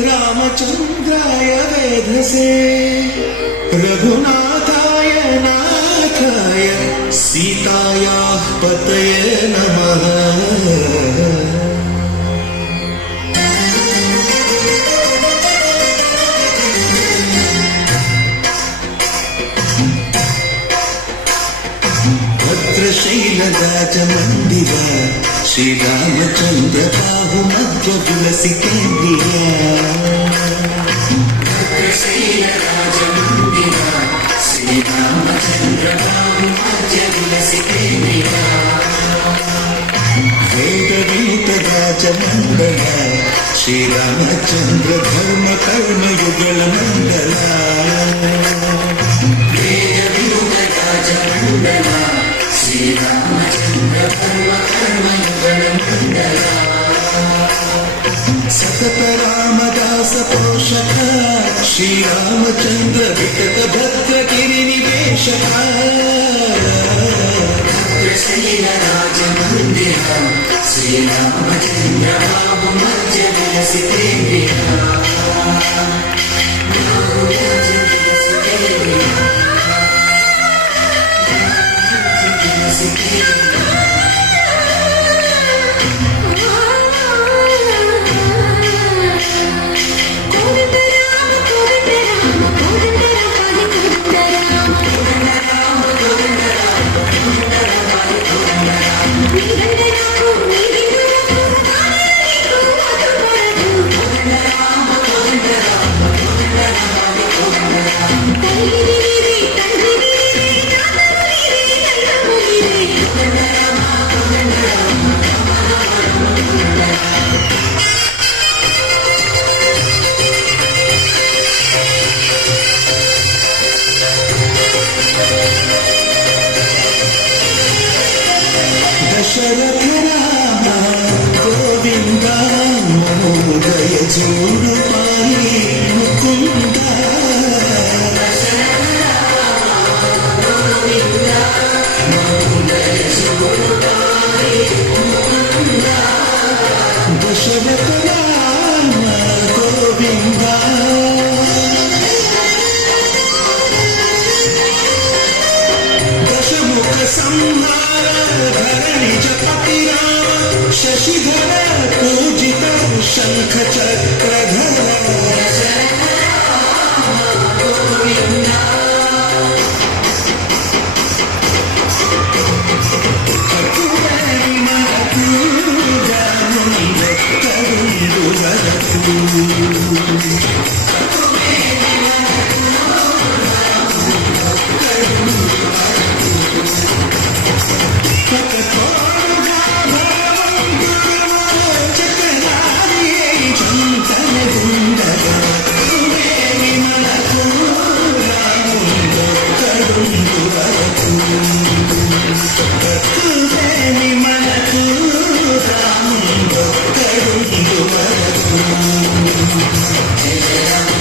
रामचन्द्राय वेधसे रघुनाथाय नाथाय सीतायाः पतये नमः। भद्रशैलराजमन्दिर श्रीरामचन्द्र बाहुमध्य तुलसी केन्द्रिया। भद्रशैलराजमन्दिर श्रीरामचन्द्र बाहुमध्य तुलसी केन्द्रिया। वेदवीतराजमण्डल श्रीरामचन्द्र धर्म कर्म युगल मण्डला। वेदवीतराजमण्डल श्रीरामचन्द्र धर्म कर्म युगल मण्डला। सतत रामदास पोषक श्रीरामचन्द्र विगत भद्र गिरि निवेशक। भद्रशैलराजमन्दिर श्रीरामचन्द्र बाहुमध्य तुलसी केन्द्रिया। दशरथ राम गोविंद मोदय जोड़ पाई मुकुंद। दशरथ राम गोविंद दशमुख संहार धरणि जपति राम। शशिधर पूजित शंख चक्रधर। Jai Ram